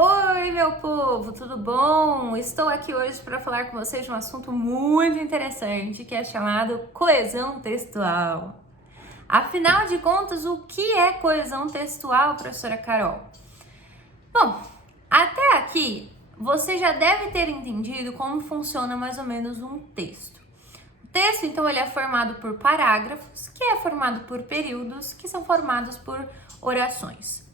Oi, meu povo, tudo bom? Estou aqui hoje para falar com vocês de um assunto muito interessante que é chamado coesão textual. Afinal de contas, o que é coesão textual, professora Carol? Bom, até aqui você já deve ter entendido como funciona mais ou menos um texto. O texto, então, ele é formado por parágrafos, que é formado por períodos, que são formados por orações.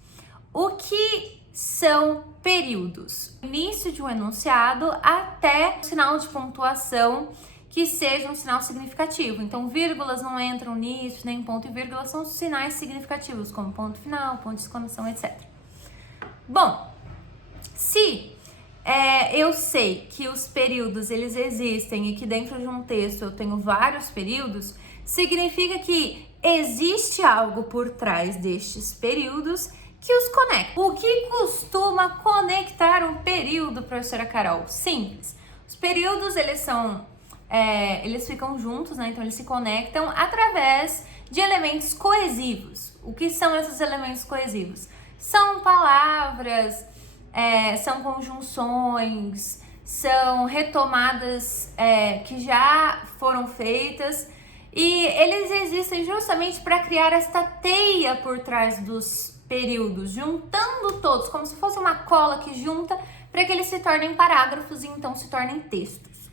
O que são períodos? Início de um enunciado até o sinal de pontuação que seja um sinal significativo. Então, vírgulas não entram nisso, nem ponto e vírgula são sinais significativos, como ponto final, ponto de exclamação, etc. Bom, se eu sei que os períodos eles existem e que dentro de um texto eu tenho vários períodos, significa que existe algo por trás destes períodos que os conecta. O que costuma conectar um período, professora Carol? Simples. Os períodos, eles ficam juntos, né? Então, eles se conectam através de elementos coesivos. O que são esses elementos coesivos? São palavras, são conjunções, são retomadas que já foram feitas e eles existem justamente para criar esta teia por trás dos períodos, juntando todos, como se fosse uma cola que junta para que eles se tornem parágrafos e então se tornem textos.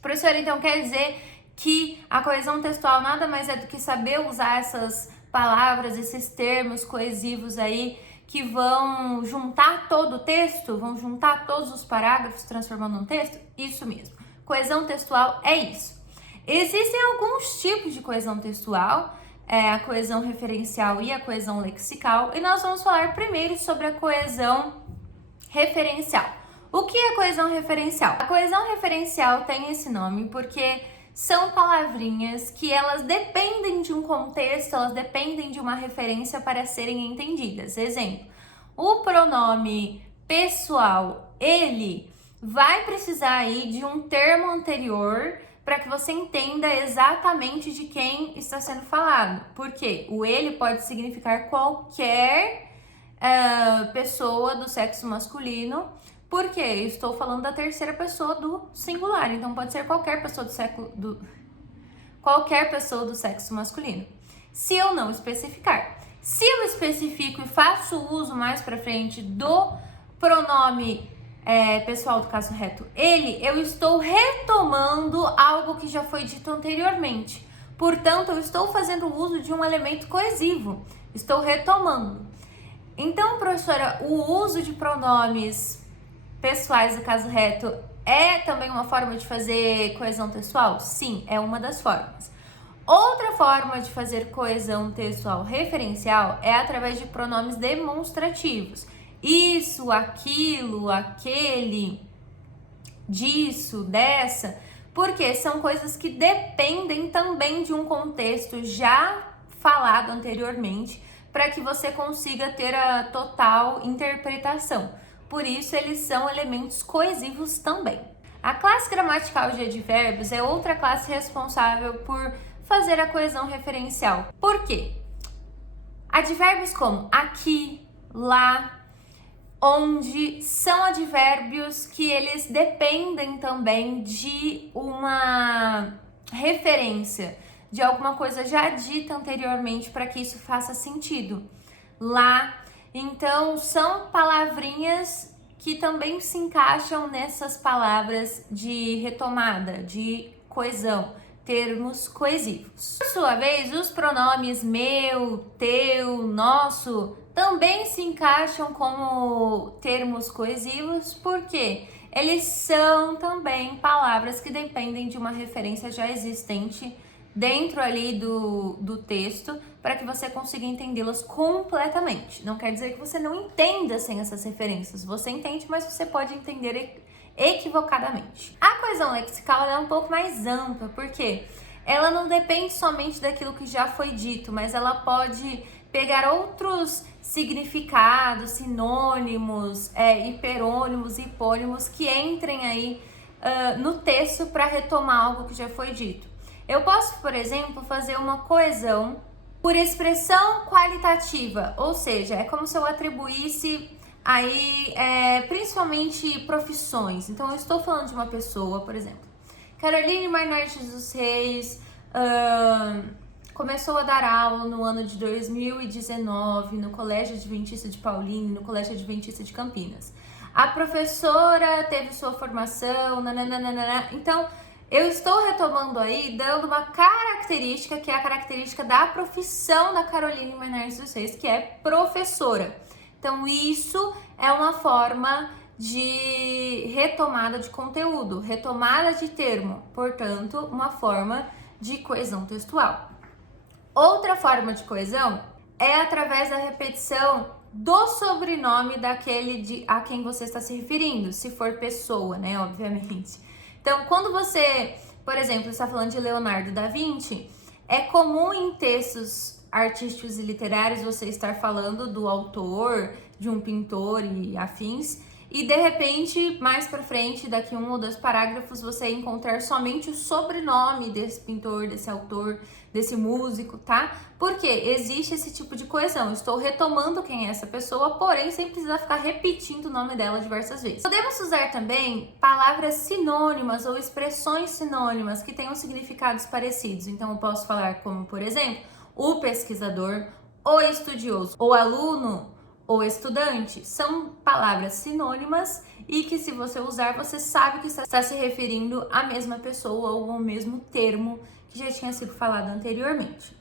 Professora, então quer dizer que a coesão textual nada mais é do que saber usar essas palavras, esses termos coesivos aí que vão juntar todo o texto, vão juntar todos os parágrafos transformando um texto? Isso mesmo. Coesão textual é isso. Existem alguns tipos de coesão textual, a coesão referencial e a coesão lexical, e nós vamos falar primeiro sobre a coesão referencial. O que é coesão referencial? A coesão referencial tem esse nome porque são palavrinhas que elas dependem de um contexto, elas dependem de uma referência para serem entendidas. Exemplo, o pronome pessoal, ele, vai precisar aí de um termo anterior para que você entenda exatamente de quem está sendo falado. Porque o ele pode significar qualquer pessoa do sexo masculino, porque eu estou falando da terceira pessoa do singular, então pode ser qualquer pessoa do sexo masculino. Se eu não especificar. Se eu especifico e faço uso mais para frente do pronome pessoal do caso reto, eu estou retomando algo que já foi dito anteriormente. Portanto, eu estou fazendo uso de um elemento coesivo. Estou retomando. Então, professora, o uso de pronomes pessoais do caso reto é também uma forma de fazer coesão textual? Sim, é uma das formas. Outra forma de fazer coesão textual referencial é através de pronomes demonstrativos. Isso, aquilo, aquele, disso, dessa, porque são coisas que dependem também de um contexto já falado anteriormente para que você consiga ter a total interpretação. Por isso, eles são elementos coesivos também. A classe gramatical de advérbios é outra classe responsável por fazer a coesão referencial. Por quê? Advérbios como aqui, lá, onde são advérbios que eles dependem também de uma referência, de alguma coisa já dita anteriormente para que isso faça sentido. Lá, então, são palavrinhas que também se encaixam nessas palavras de retomada, de coesão, termos coesivos. Por sua vez, os pronomes meu, teu, nosso também se encaixam como termos coesivos, porque eles são também palavras que dependem de uma referência já existente dentro ali do texto, para que você consiga entendê-las completamente. Não quer dizer que você não entenda sem essas referências, você entende, mas você pode entender equivocadamente. A coesão lexical é um pouco mais ampla, porque ela não depende somente daquilo que já foi dito, mas ela pode pegar outros significados, sinônimos, hiperônimos, hipônimos que entrem aí no texto para retomar algo que já foi dito. Eu posso, por exemplo, fazer uma coesão por expressão qualitativa, ou seja, é como se eu atribuísse Aí, principalmente profissões. Então, eu estou falando de uma pessoa, por exemplo, Caroline Marnardes dos Reis começou a dar aula no ano de 2019 no Colégio Adventista de Paulínia, no Colégio Adventista de Campinas. A professora teve sua formação, nananana. Então, eu estou retomando aí, dando uma característica, que é a característica da profissão da Caroline Marnardes dos Reis, que é professora. Então, isso é uma forma de retomada de conteúdo, retomada de termo, portanto, uma forma de coesão textual. Outra forma de coesão é através da repetição do sobrenome daquele a quem você está se referindo, se for pessoa, né, obviamente. Então, quando você, por exemplo, está falando de Leonardo da Vinci, é comum em textos artísticos e literários você estar falando do autor, de um pintor e afins, e de repente, mais pra frente, daqui 1 ou 2 parágrafos, você encontrar somente o sobrenome desse pintor, desse autor, desse músico, tá? Porque existe esse tipo de coesão. Estou retomando quem é essa pessoa, porém, sem precisar ficar repetindo o nome dela diversas vezes. Podemos usar também palavras sinônimas ou expressões sinônimas que tenham significados parecidos. Então, eu posso falar como, por exemplo, o pesquisador, o estudioso, o aluno, o estudante. São palavras sinônimas e que, se você usar, você sabe que está se referindo à mesma pessoa ou ao mesmo termo que já tinha sido falado anteriormente.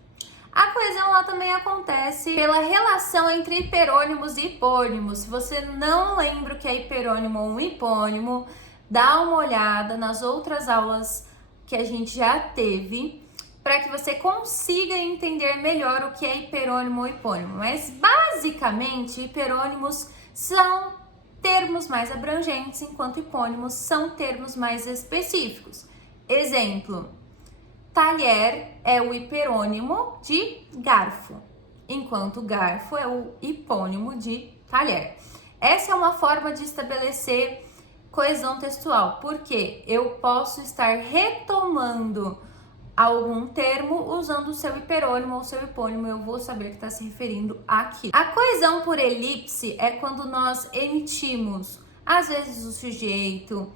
A coesão ela também acontece pela relação entre hiperônimos e hipônimos. Se você não lembra o que é hiperônimo ou um hipônimo, dá uma olhada nas outras aulas que a gente já teve, para que você consiga entender melhor o que é hiperônimo ou hipônimo. Mas, basicamente, hiperônimos são termos mais abrangentes, enquanto hipônimos são termos mais específicos. Exemplo, talher é o hiperônimo de garfo, enquanto garfo é o hipônimo de talher. Essa é uma forma de estabelecer coesão textual, porque eu posso estar retomando algum termo usando o seu hiperônimo ou seu hipônimo, eu vou saber que está se referindo àquilo. A coesão por elipse é quando nós emitimos, às vezes, o sujeito,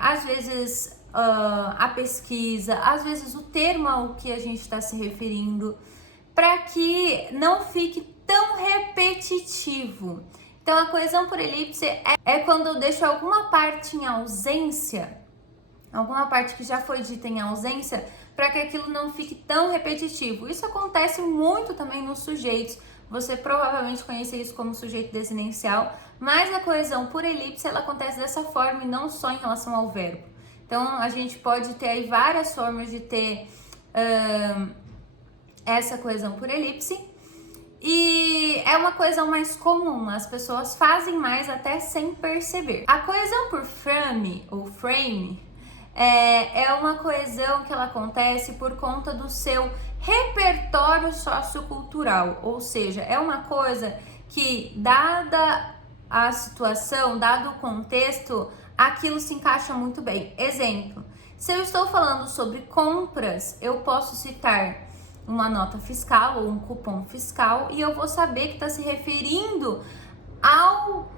às vezes a pesquisa, às vezes o termo ao que a gente está se referindo, para que não fique tão repetitivo. Então, a coesão por elipse é quando eu deixo alguma parte em ausência, alguma parte que já foi dita em ausência, para que aquilo não fique tão repetitivo. Isso acontece muito também nos sujeitos. Você provavelmente conhece isso como sujeito desinencial, mas a coesão por elipse ela acontece dessa forma e não só em relação ao verbo. Então, a gente pode ter aí várias formas de ter essa coesão por elipse. E é uma coesão mais comum, as pessoas fazem mais até sem perceber. A coesão por frame ou frame é uma coesão que ela acontece por conta do seu repertório sociocultural, ou seja, é uma coisa que, dada a situação, dado o contexto, aquilo se encaixa muito bem. Exemplo, se eu estou falando sobre compras, eu posso citar uma nota fiscal ou um cupom fiscal e eu vou saber que está se referindo ao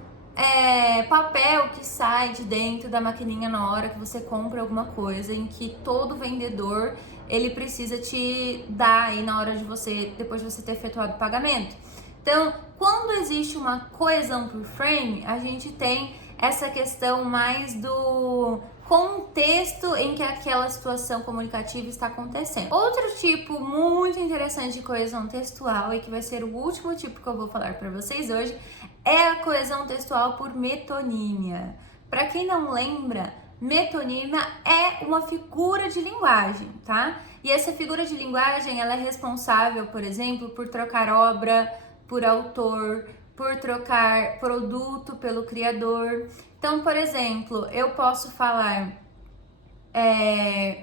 papel que sai de dentro da maquininha na hora que você compra alguma coisa, em que todo vendedor ele precisa te dar aí na hora de você, depois de você ter efetuado o pagamento. Então, quando existe uma coesão por frame, a gente tem essa questão mais do contexto em que aquela situação comunicativa está acontecendo. Outro tipo muito interessante de coesão textual, e que vai ser o último tipo que eu vou falar para vocês hoje, é a coesão textual por metonímia. Para quem não lembra, metonímia é uma figura de linguagem, tá? E essa figura de linguagem, ela é responsável, por exemplo, por trocar obra por autor, por trocar produto pelo criador. Então, por exemplo, eu posso falar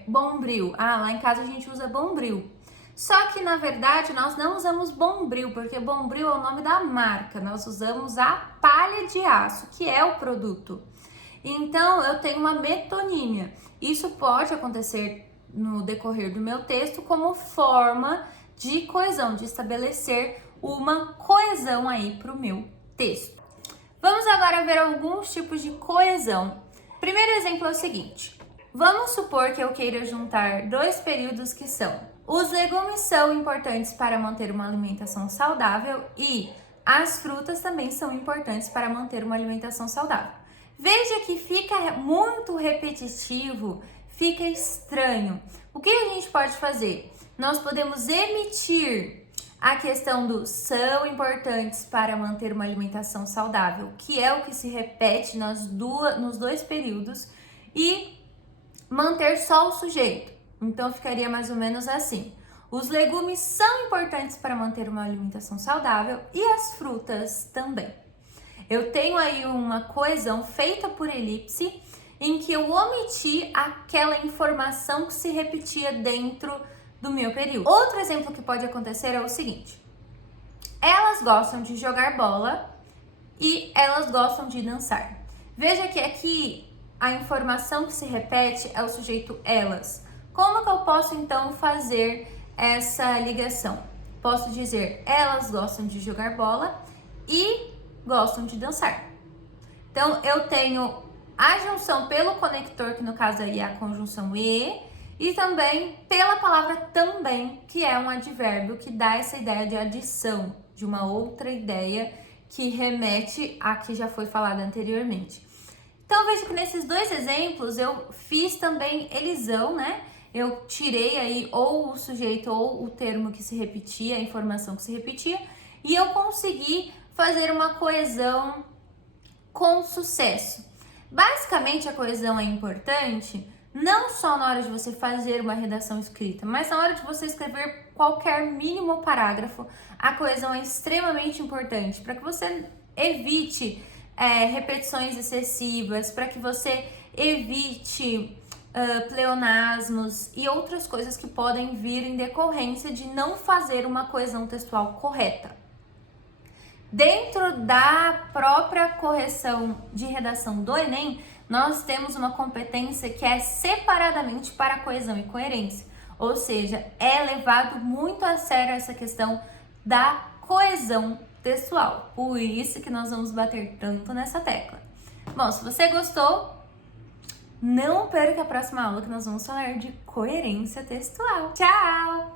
Bombril. Lá em casa a gente usa Bombril. Só que, na verdade, nós não usamos Bombril, porque Bombril é o nome da marca. Nós usamos a palha de aço, que é o produto. Então, eu tenho uma metonímia. Isso pode acontecer no decorrer do meu texto como forma de coesão, de estabelecer uma coesão aí para o meu texto. Vamos agora ver alguns tipos de coesão. Primeiro exemplo é o seguinte: vamos supor que eu queira juntar dois períodos que são: os legumes são importantes para manter uma alimentação saudável e as frutas também são importantes para manter uma alimentação saudável. Veja que fica muito repetitivo, fica estranho. O que a gente pode fazer? Nós podemos emitir a questão do são importantes para manter uma alimentação saudável, que é o que se repete nos dois períodos, e manter só o sujeito. Então ficaria mais ou menos assim: os legumes são importantes para manter uma alimentação saudável e as frutas também. Eu tenho aí uma coesão feita por elipse, em que eu omiti aquela informação que se repetia dentro do meu período. Outro exemplo que pode acontecer é o seguinte: elas gostam de jogar bola e elas gostam de dançar. Veja que aqui a informação que se repete é o sujeito elas. Como que eu posso então fazer essa ligação? Posso dizer elas gostam de jogar bola e gostam de dançar. Então eu tenho a junção pelo conector, que no caso aí é a conjunção e também pela palavra também, que é um advérbio que dá essa ideia de adição, de uma outra ideia que remete a que já foi falada anteriormente. Então veja que nesses dois exemplos eu fiz também elisão, né? Eu tirei aí ou o sujeito ou o termo que se repetia, a informação que se repetia, e eu consegui fazer uma coesão com sucesso. Basicamente, a coesão é importante não só na hora de você fazer uma redação escrita, mas na hora de você escrever qualquer mínimo parágrafo. A coesão é extremamente importante para que você evite repetições excessivas, para que você evite pleonasmos e outras coisas que podem vir em decorrência de não fazer uma coesão textual correta. Dentro da própria correção de redação do Enem, nós temos uma competência que é separadamente para coesão e coerência, ou seja, é levado muito a sério essa questão da coesão textual. Por isso que nós vamos bater tanto nessa tecla. Bom, se você gostou, não perca a próxima aula que nós vamos falar de coerência textual. Tchau!